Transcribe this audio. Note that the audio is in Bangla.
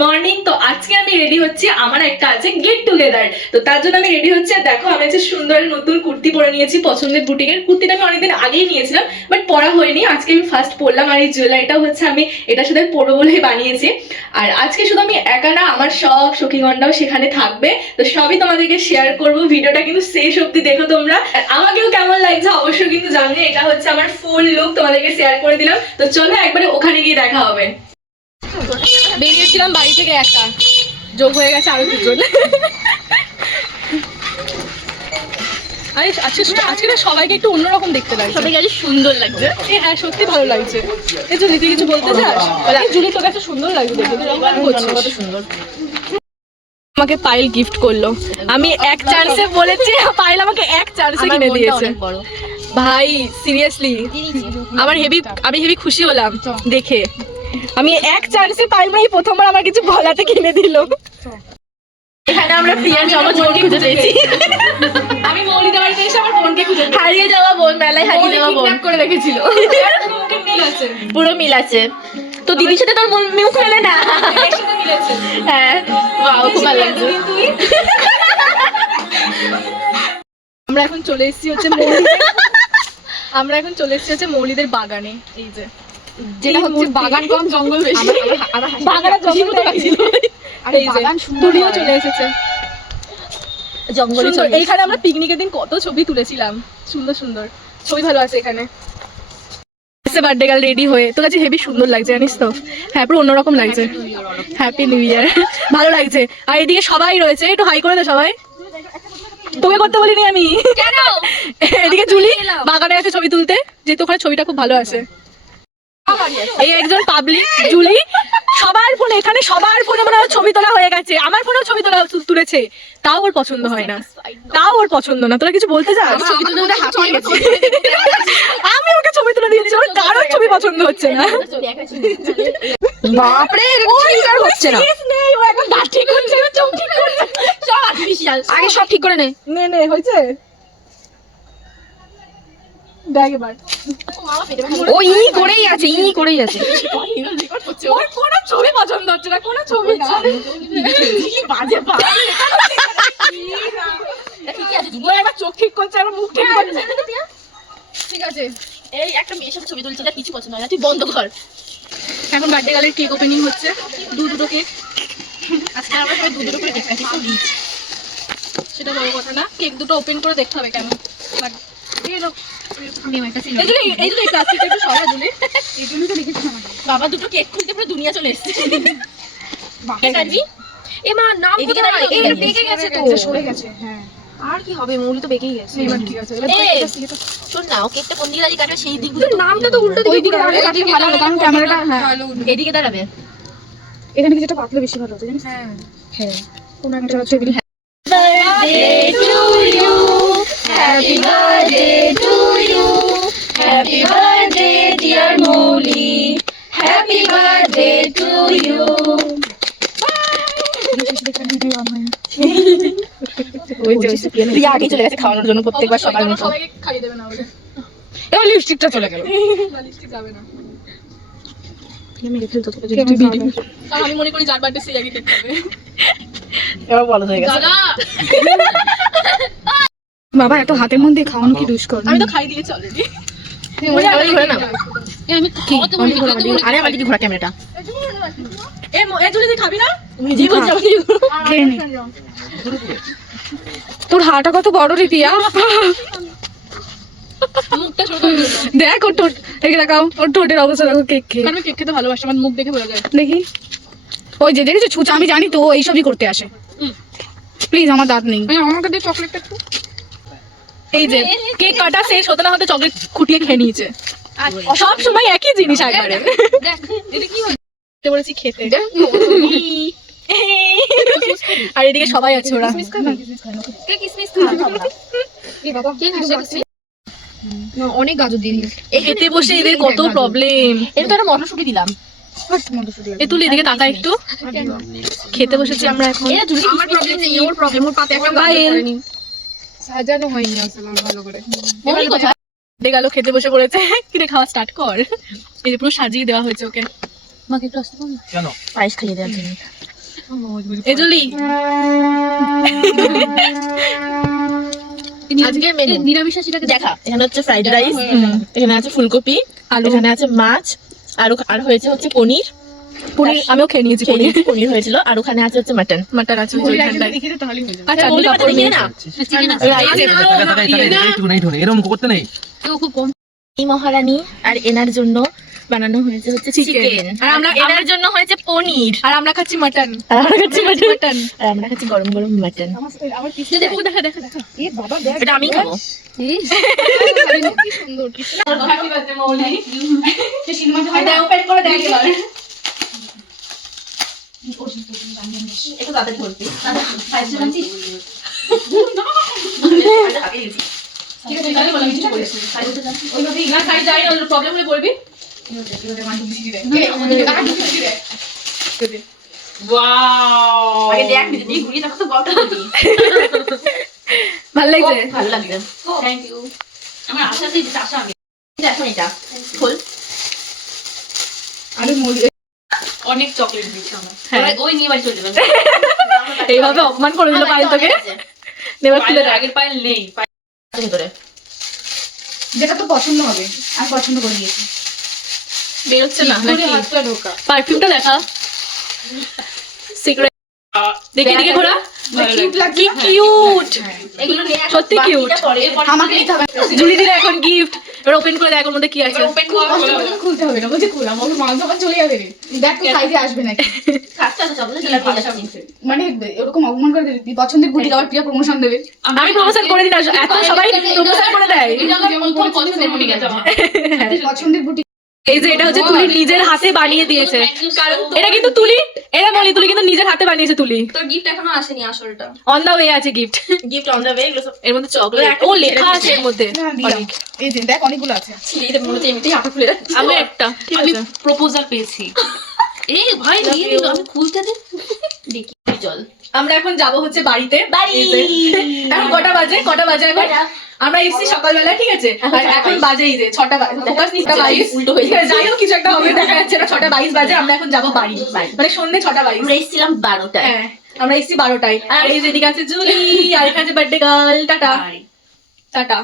মর্নিং। তো আজকে আমি রেডি হচ্ছি, আমার একটা আছে গেট টুগেদার, তো তার জন্য আমি রেডি হচ্ছি। আর দেখো আমি যে সুন্দর নতুন কুর্তি পরে নিয়েছি পছন্দের বুটিকের। কুর্তিটা আমি অনেকদিন আগেই নিয়েছিলাম, বাট পরা হয়নি, আজকে আমি ফার্স্ট পরলাম। আর এই জুয়েলারিটাও হচ্ছে আমি এটার সাথে পরবো বলেই বানিয়েছি। আর আজকে শুধু আমি একা না, আমার সব সখীগণরাও সেখানে থাকবে, তো সবই তোমাদেরকে শেয়ার করবো। ভিডিওটা কিন্তু শেষ অব্দি দেখো তোমরা। আর আমাকেও কেমন লাগছে অবশ্যই কিন্তু জানিয়ে। এটা হচ্ছে আমার ফুল লুক, তোমাদেরকে শেয়ার করে দিলাম। তো চলো একবারে ওখানে গিয়ে দেখা হবে। বেরিয়েছিলাম বাড়ি থেকে একা, যোগ হয়ে গেছে আরো দুজন। আরে আজকে না সবাইকে একটু অন্যরকম দেখতে লাগছে, সবাইকে আজ সুন্দর লাগছে। হ্যাঁ সত্যি ভালো লাগছে। এই জুলি তুই কিছু বলতে চাস? জুলি তোর কাছে সুন্দর লাগছে দেখে, কত সুন্দর। আমাকে পাইল গিফট করলো, আমি এক চান্সে বলেছি, পাইল আমাকে এক চান্সে কিনে দিয়েছে। ভাই সিরিয়াসলি আমি হেভি খুশি হলাম দেখে। আমি এক চান্সে পাইল ভাই প্রথমবার আমার কিছু গলাতে কিনে দিল। এখানে আমরা প্রিয়ার জগৎ বোনকে খুঁজে পেয়েছি। আমি মৌলিতে বাড়িতে এসে আমার বোনকে খুঁজে হারিয়ে যাওয়া বোন, মেলায় হারিয়ে যাওয়া বোন করে রেখেছিল। পুরো মিল আছে। তো দিদির সাথে তোর মুখ মেলে না? হ্যাঁ, ওয়াও, খুব ভালো লাগছে। আমরা এখন চলে এসেছি হচ্ছে মৌলিদের বাগানে। এই যে যেটা হচ্ছে বাগান কম জঙ্গল বেশি। বাগানের জঙ্গল ছিল। আর এই যে তুলিও চলে এসেছে জঙ্গলে। এইখানে আমরা পিকনিকের দিন কত ছবি তুলেছিলাম, সুন্দর সুন্দর ছবি ভালো আছে এখানে। বার্থডে গার্ল রেডি হয়ে তোর কাছে হেভি সুন্দর লাগছে জানিস তো? হ্যাঁ পুরো অন্যরকম লাগছে। Happy new year. ভালো লাগছে। আর এদিকে সবাই রয়েছে, একটু হাই করে দে সবাই। তোকে করতে বলিনি আমি। এদিকে জুলি বাগানে আছে ছবি তুলতে, যেহেতু ওখানে ছবিটা খুব ভালো আসে। এই একজন পাবলিক জুলি, সবার ফোনে, এখানে সবার ফোনে মনে হয় ছবি তোলা হয়ে গেছে। আমার ফোনেও ছবি তুলেছে, তাও ওর পছন্দ হয় না, তাও ওর পছন্দ না। তোরা কিছু বলতে চাস? আমি ওকে ছবি তুলে দিয়েছি, ওর কারোর ছবি পছন্দ হচ্ছে না। বাপরে হচ্ছে না, ও এখন দাঁত ঠিক করছে, চোখ ঠিক করছে, সব আর্টিফিশিয়াল। আগে সব ঠিক করে নে। নে হয়েছে দেখ এবার। ও করেই আছে, ওর কোনো ছবি পছন্দ হচ্ছে না, কোনো ছবি না। বাজে ও একবার চোখ ঠিক করছে, একবার মুখ ঠিক করছে। ঠিক আছে, এই একটা মেয়ের সাথে ছবি তুলছি, কিছু পছন্দ হয় না, তুই বন্ধ কর। এখন বার্থডে গার্লের কেক ওপেনিং হচ্ছে, দুটো কেক। আজকে আমরা সবাই দুটো করে কেক কাটি, খুব রিচ। সেটা বড় কথা না, কেক দুটো ওপেন করে দেখতে হবে কেন। বাবা দুটো কেক খুলতে পুরো দুনিয়া চলে এসেছে। আর কি হবে, মৌলি তো বেঁকেই গেছে। শোন না, ও কেকটা কোন দিকে দাঁড়িয়ে কাটবে সেই দিকগুলো। নামটা তো উল্টো দিকে কাটলে ভালো হবে, কারণ ক্যামেরাটা এদিকে দাঁড়াবে। এখানে যেটা পাতলে বেশি ভালো হতো জানিস? হ্যাঁ কোন একটা ছবি। Birthday to you, happy birthday to you, happy birthday dear Moli, happy birthday to you. তুই আগে চলে গেছে খাওয়ানোর জন্য প্রত্যেকবার সকাল মতো। সবাইকে খাইয়ে দেবে না বলে। এবার লিপস্টিকটা চলে গেল। লিপস্টিক যাবে না। আমি আমি মনে করি যার বার্থডে সেই আগে খেতে হবে। এবার বলো হয়ে গেছে। দাদা বাবা এত হাতের মধ্যে খাওয়ানো কি দুষ্কর। আমি তো খাই দিয়েছি অলরেডি। ঘোরা না, আরে আমার দিকে ঘোরা ক্যামেরাটা। এ জুলি তুই খাবি না? নিজেই বলছি আমাকে খেয়ে নে। তোর হাঁটা কত বড় রে পিয়া। মুখটা ছোট করে দিও। দেখ ওর ঠোঁট, একে দেখাও ওর ঠোঁটের অবস্থা দেখো কেক খেয়ে। আমি কেক খেতে ভালোবাসি, আমার মুখ দেখে বোঝা যায়। দেখি ওই যে দেখেছো ছুঁচা, আমি জানি তো ও এইসবই করতে আসে। প্লিজ আমার দাঁত নেই, আমাকে দিয়ে চকলেটটা একটু। এই যে কেক কাটা শেষ হতে না হতে চকলেট খুঁটিয়ে খেয়ে নিয়েছে। সব সময় একই জিনিস একবারে। দিদি কি হচ্ছে বলেছি খেতে। আর এদিকে সবাই আছে, ওরা অনেক গাজর দিয়ে দিয়েছে। খেতে বসে এদের কত প্রবলেম। এটা তো একটা মটরশুঁটি দিলাম। এ তুই এদিকে তাকা একটু। খেতে বসেছি আমরা এখন। আমার প্রবলেম নেই, ওর প্রবলেম। ওর পাতে একটা গাজর করেনি, সাজানো হয়নি আসলে ভালো করে। মৌলি কোথায়? গেল খেতে বসে পড়েছে। কিরে খাওয়া স্টার্ট কর। এই যে পুরো সাজিয়ে দেওয়া হয়েছে ওকে। কেন? পায়েস খাইয়ে দেওয়ার জন্য। এজলি আজকে মেনু নিরামিষাশীটাকে দেখা, এখানে হচ্ছে ফ্রাইড রাইস, এখানে আছে ফুলকপি, আলু, এখানে আছে মাছ, আর হয়েছে হচ্ছে পনির। পনির আমিও খেয়ে নিয়েছি। পনির পনির হয়েছিল, আর ওখানে আছে হচ্ছে মাটন। মাটন আছে ওই ওইখানটায়। দেখে তাহলেই হয়ে যাবে। আচ্ছা বলি আপনি মাটন দিয়ে না এরকম করতে নেই। খুব কম। এই মহারানী আর এনার জন্য বানানো হয়েছে হচ্ছে Chicken। চিকেন, আর আমরা- এনার জন্য হয়েছে পনির, আর আমরা খাচ্ছি মাটন। আর আমরা খাচ্ছি মাটন, মাটন আর আমরা খাচ্ছি গরম গরম মাটন। আমার পিছনে দেখো দেখা দেখা দেখা এ বাবা দেখ এটা আমি খাবো। কি সুন্দর কি হ্যাপি বার্থডে মৌলি। সে সিনেমা হয় এটা না ওপেন করে দেখ এবার। একটু তাড়াতাড়ি করবি। ঠিক আছে তাহলে বললাম কিছু করিস না। ওইভাবেই না খাই যাই না প্রবলেম হয়ে পড়বি। আগে দেখ দিদি ঘুরিয়ে দেখো তো গল্পটা দিদি। ভালো লাগছে? ভালো লাগছে। Thank you. আমার আশাতেই যেটা আশা আমি। দেখো এটা ফুল। আরে মরি অনেক চকলেট দিচ্ছে আমার হ্যাঁ। ওই নিয়ে বাড়ি চলে যাবেন এইভাবে অপমান করে দিল পায়েল তোকে। নেবার খুলে দেখ। আগের পায়েল নেই ভিতরে যেটা তো পছন্দ হবে আর পছন্দ করে দিয়েছি বেরোচ্ছে না পুরো নাকি? হাতটা ঢোকা পারফিউমটা দেখা। সিক্রেট দেখে দেখে ঘোরা। কিউট লাগছে কি কিউট। এগুলো নিয়ে সত্যি cute। আমাকে নিতে হবে জুড়ি দিলে এখন গিফট। এবার ওপেন করে দেখ ওর মধ্যে কি আছে। ওপেন করা কষ্ট করে খুলতে হবে না বলছে খুলাম ওর মাল যখন চলে যাবে রে দেখ তো সাইজে আসবে নাকি খাচ্ছে তো চকলেট লাগিয়ে যাচ্ছি। মানে এরকম অপমান করে দিবি পছন্দের বুটি আবার প্রিয়া প্রমোশন দেবে আমি প্রমোশন করে দিই না এত সবাই প্রমোশন করে দেয়। এটা আমার প্রথম পছন্দের মুটি গেছে আমার পছন্দের বুটি এই যে এটা হচ্ছে তুলি নিজের হাতে বানিয়ে দিয়েছে। কারণ এটা কিন্তু তুলি এরা বলি তুলি কিন্তু নিজের হাতে বানিয়েছে তুলি। তোর গিফট এখনো আসেনি আসলটা অন দা ওয়ে আছে gift. Gift on the way, এগুলো সব এর মধ্যে চকলেট ও লেখা আছে এর মধ্যে অনেক। এই যে দেখ অনেকগুলো আছে ছিঁড়ে মনে হচ্ছে এমনিতেই হাতে খুলে রাখছি। আমি একটা ঠিক আমি আছে। প্রপোজাল পেয়েছি এই ভাই দিয়ে দিল আমি খুলতে দে দেখি জল। আমরা এখন যাব হচ্ছে বাড়িতে। বাড়ি। এই যে, এখন কটা বাজে এখন? আমরা এসেছি সকালবেলা ঠিক আছে আর এখন বাজেই যে 6টা ফোকাস নিতে বাইশ উল্টো হয়ে যাচ্ছে। যাই হোক কিছু একটা হবে দেখা যাচ্ছে না 6টা 22 বাজে আমরা এখন যাব বাড়ি মানে সন্ধ্যে 6টা 22। আমরা এসেছিলাম 12টায়। হ্যাঁ আমরা এসেছি 12টায় আর এই যেদিকে আছে জুলি আর এখানে আছে বার্থডে গার্ল টাটা টাটা